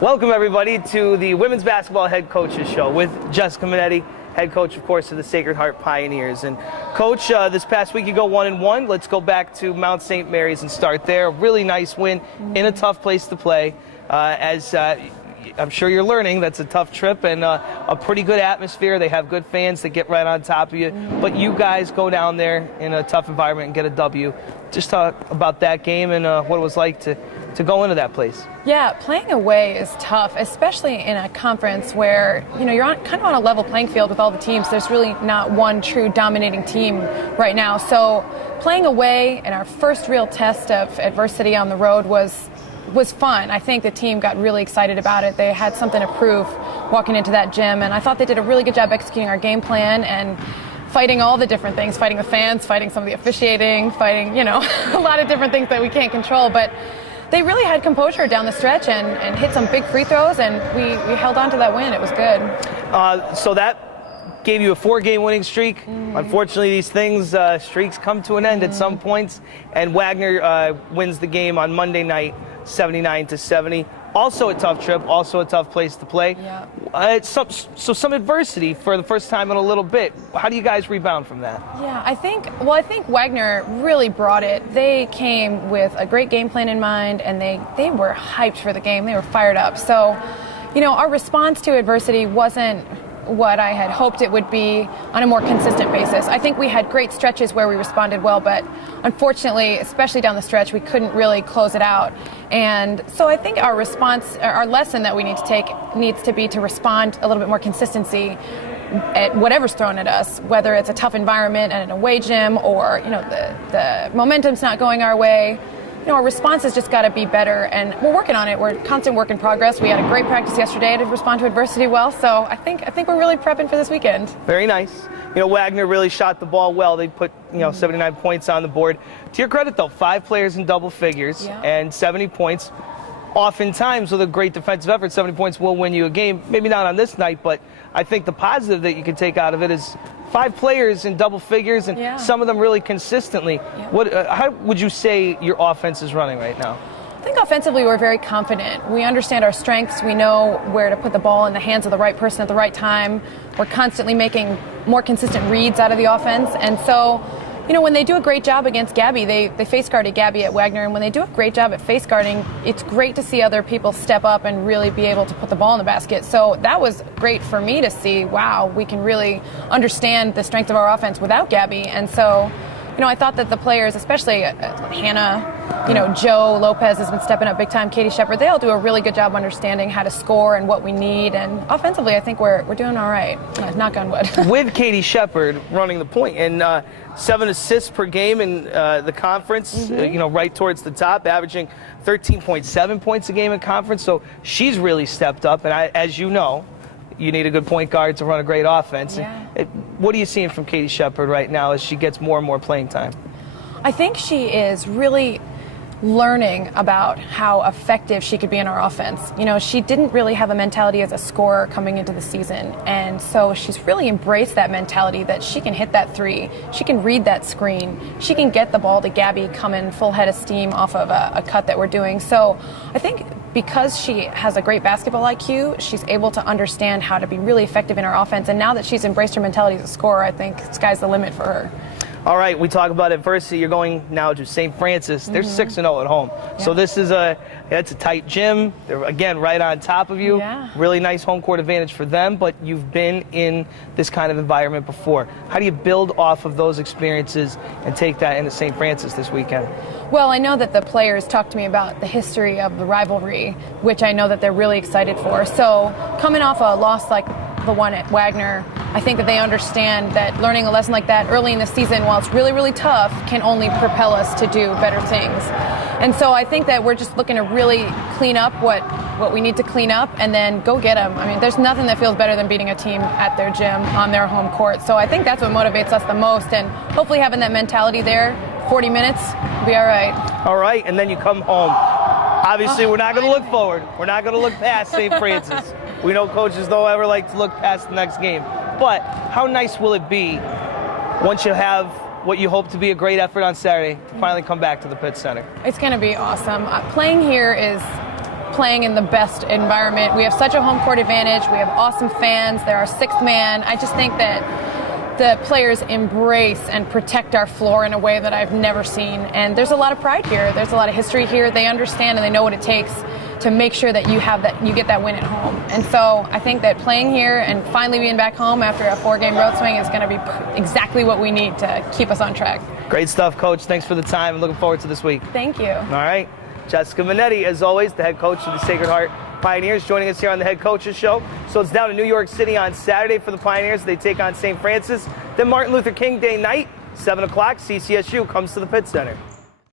Welcome, everybody, to the Women's Basketball Head Coaches Show with Jessica Mannetti, head coach, of course, of the Sacred Heart Pioneers. And, Coach, this past week you go 1-1. Let's go back to Mount St. Mary's and start there. A really nice win in a tough place to play. As I'm sure you're learning, that's a tough trip and a pretty good atmosphere. They have good fans that get right on top of you. But you guys go down there in a tough environment and get a W. Just talk about that game and what it was like to go into that place. Yeah, playing away is tough, especially in a conference where, you're kind of on a level playing field with all the teams. There's really not one true dominating team right now. So playing away in our first real test of adversity on the road was fun. I think the team got really excited about it. They had something to prove walking into that gym, and I thought they did a really good job executing our game plan and fighting all the different things, fighting the fans, fighting some of the officiating, fighting, a lot of different things that we can't control. But they really had composure down the stretch and hit some big free throws, and we held on to that win. It was good. So that gave you a 4-game winning streak. Unfortunately, these things, streaks come to an end at some points, and Wagner wins the game on Monday night, 79-70. Also a tough trip, also a tough place to play. Yeah. Some adversity for the first time in a little bit. How do you guys rebound from that? Yeah, I think Wagner really brought it. They came with a great game plan in mind, and they were hyped for the game. They were fired up. So, our response to adversity wasn't what I had hoped it would be on a more consistent basis. I think we had great stretches where we responded well, but unfortunately, especially down the stretch, we couldn't really close it out. And so I think our response, our lesson that we need to take needs to be to respond a little bit more consistency at whatever's thrown at us, whether it's a tough environment at an away gym or, the momentum's not going our way. Our response has just got to be better, and we're working on it. We're constant work in progress. We had a great practice yesterday to respond to adversity well, so I think we're really prepping for this weekend. Very nice. Wagner really shot the ball well. They put 79 points on the board. To your credit, though, 5 players in double figures and 70 points. Oftentimes, with a great defensive effort, 70 points will win you a game. Maybe not on this night, but I think the positive that you can take out of it is 5 players in double figures, and some of them really consistently. How would you say your offense is running right now? I think offensively we're very confident. We understand our strengths. We know where to put the ball in the hands of the right person at the right time. We're constantly making more consistent reads out of the offense. And so, when they do a great job against Gabby, they face guarded Gabby at Wagner, and when they do a great job at face guarding, it's great to see other people step up and really be able to put the ball in the basket. So that was great for me to see, wow, we can really understand the strength of our offense without Gabby. And so, I thought that the players, especially Hannah, Joe Lopez has been stepping up big time, Katie Shepard, they all do a really good job understanding how to score and what we need. And offensively, I think we're doing all right. Knock on wood. With Katie Shepard running the point, and 7 assists per game in the conference, right towards the top, averaging 13.7 points a game in conference. So she's really stepped up. And as you know, you need a good point guard to run a great offense. Yeah. What are you seeing from Katie Shepard right now as she gets more and more playing time? I think she is really learning about how effective she could be in our offense. She didn't really have a mentality as a scorer coming into the season, and so she's really embraced that mentality that she can hit that 3, she can read that screen, she can get the ball to Gabby coming full head of steam off of a cut that we're doing. So I think because she has a great basketball IQ, she's able to understand how to be really effective in our offense, and now that she's embraced her mentality as a scorer, I think sky's the limit for her. All right, we talk about adversity. You're going now to St. Francis. They're 6-0 at home. Yeah. So this is it's a tight gym. They're, again, right on top of you. Yeah. Really nice home court advantage for them, but you've been in this kind of environment before. How do you build off of those experiences and take that into St. Francis this weekend? Well, I know that the players talked to me about the history of the rivalry, which I know that they're really excited for. So coming off a loss like the one at Wagner, I think that they understand that learning a lesson like that early in the season, while it's really, really tough, can only propel us to do better things. And so I think that we're just looking to really clean up what we need to clean up and then go get them. I mean, there's nothing that feels better than beating a team at their gym on their home court. So I think that's what motivates us the most, and hopefully having that mentality there, 40 minutes, will be all right. All right, and then you come home. Obviously, we're not going to look forward. We're not going to look past St. Francis. We know coaches don't ever like to look past the next game. But how nice will it be once you have what you hope to be a great effort on Saturday to finally come back to the Pitt Center? It's going to be awesome. Playing here is playing in the best environment. We have such a home court advantage. We have awesome fans. They're our sixth man. I just think that the players embrace and protect our floor in a way that I've never seen. And there's a lot of pride here. There's a lot of history here. They understand and they know what it takes to make sure that you get that win at home. And so I think that playing here and finally being back home after a 4-game road swing is going to be exactly what we need to keep us on track. Great stuff, Coach. Thanks for the time and looking forward to this week. Thank you. All right. Jessica Mannetti, as always, the head coach of the Sacred Heart Pioneers, joining us here on the Head Coaches Show. So it's down to New York City on Saturday for the Pioneers. They take on St. Francis. Then Martin Luther King Day night, 7 o'clock, CCSU comes to the Pitt Center.